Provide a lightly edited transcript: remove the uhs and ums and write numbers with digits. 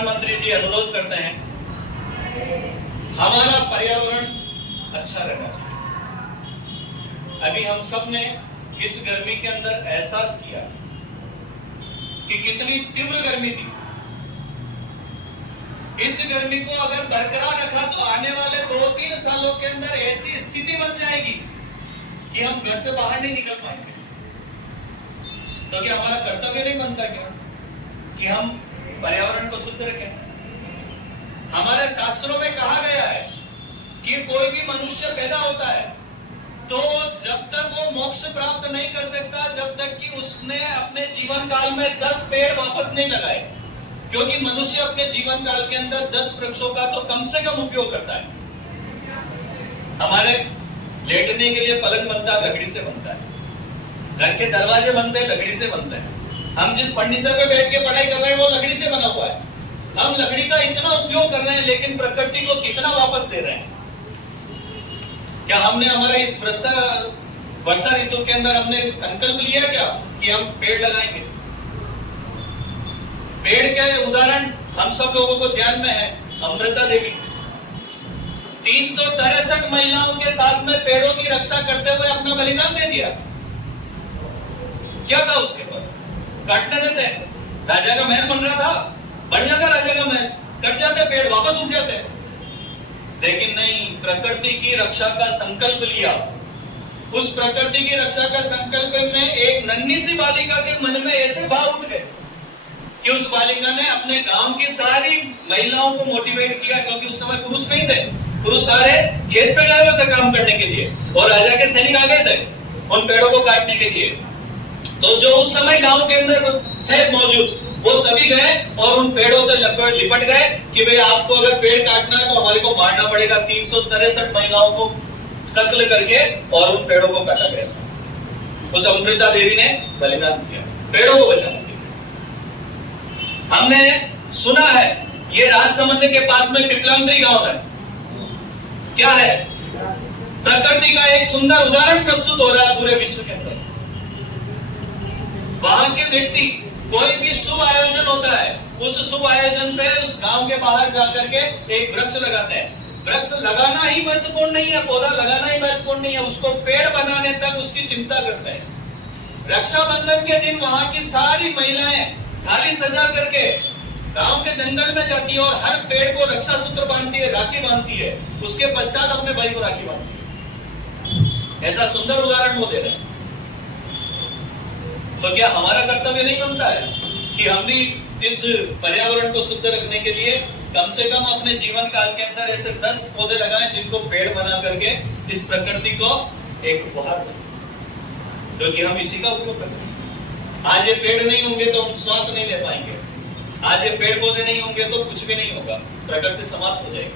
प्रधानमंत्री जी अनुरोध करते हैं, हमारा पर्यावरण अच्छा रहना चाहिए। अभी हम सब ने इस गर्मी के अंदर एहसास किया कि कितनी तीव्र गर्मी थी। इस गर्मी को अगर बरकरार रखा तो आने वाले 2-3 सालों के अंदर ऐसी स्थिति बन जाएगी कि हम घर से बाहर नहीं निकल पाएंगे। तो क्या हमारा कर्तव्य नहीं बनता क्या कि हम पर्यावरण को शुद्ध रखें? हमारे शास्त्रों में कहा गया है कि कोई भी मनुष्य पैदा होता है तो जब तक वो मोक्ष प्राप्त नहीं कर सकता जब तक कि उसने अपने जीवन काल में 10 पेड़ वापस नहीं लगाए, क्योंकि मनुष्य अपने जीवन काल के अंदर 10 वृक्षों का तो कम से कम उपयोग करता है। हमारे लेटने के लिए पलंग बनता है, लकड़ी से बनता है। घर के दरवाजे बनते हैं, लकड़ी से बनते हैं। हम जिस फर्नीचर पे बैठ के पढ़ाई कर रहे हैं वो लकड़ी से बना हुआ है। हम लकड़ी का इतना उपयोग कर रहे हैं लेकिन प्रकृति को कितना वापस दे रहे हैं? क्या हमने हमारे इस वर्षा ऋतु के अंदर हमने संकल्प लिया क्या कि हम पेड़ लगाएंगे? पेड़ के उदाहरण हम सब लोगों को ध्यान में है। अमृता देवी 363 महिलाओं के साथ में पेड़ों की रक्षा करते हुए अपना बलिदान दे दिया। क्या था उसके पर? काटने देते, राजा का महल बन रहा था, बढ़ जाता राजा का महल, कट जाते पेड़, वापस उग जाते। लेकिन नहीं, प्रकृति की रक्षा का संकल्प लिया। उस प्रकृति की रक्षा का संकल्प में एक नन्ही सी बालिका के मन में ऐसे भाव उठ गए कि उस बालिका ने अपने गांव की सारी महिलाओं को मोटिवेट किया, क्योंकि उस समय पुरुष नहीं थे। पुरुष सारे खेत पे गए हुए थे काम करने के लिए और राजा के सैनिक आ गए थे उन पेड़ों को काटने के लिए। तो जो उस समय गांव के अंदर थे मौजूद, वो सभी गए और उन पेड़ों से लिपट गए कि भाई आपको अगर पेड़ काटना है तो हमारे को मारना पड़ेगा। 363 महिलाओं को कत्ल करके और उन पेड़ों को काटा गया। उस अमृता देवी ने बलिदान दिया पेड़ों को बचाने के लिए। हमने सुना है ये राजसमंद के पास में पिपलांतरी गांव है। क्या है? प्रकृति का एक सुंदर उदाहरण प्रस्तुत हो रहा है पूरे विश्व के अंदर। वहां के व्यक्ति कोई भी शुभ आयोजन होता है, उस शुभ आयोजन पे उस गांव के बाहर जाकर के एक वृक्ष लगाते हैं। वृक्ष लगाना ही महत्वपूर्ण नहीं है, पौधा लगाना ही महत्वपूर्ण नहीं है, उसको पेड़ बनाने तक उसकी चिंता करते हैं। रक्षाबंधन के दिन वहां की सारी महिलाएं थाली सजा करके गांव के जंगल में जाती है और हर पेड़ को रक्षा सूत्र बांधती है, राखी बांधती है। उसके पश्चात अपने भाई को राखी बांधती है। ऐसा सुंदर उदाहरण वो दे रहे हैं। तो क्या हमारा कर्तव्य नहीं बनता है कि हम भी इस पर्यावरण को शुद्ध रखने के लिए कम से कम अपने जीवन काल के अंदर ऐसे 10 पौधे लगाएं जिनको पेड़ बना करके इस प्रकृति को एक उपहार दें, क्योंकि हम इसी का उपयोग करते हैं। आज ये पेड़ नहीं होंगे तो हम श्वास नहीं ले पाएंगे। आज ये पेड़ पौधे नहीं होंगे तो कुछ भी नहीं होगा, प्रकृति समाप्त हो जाएगी।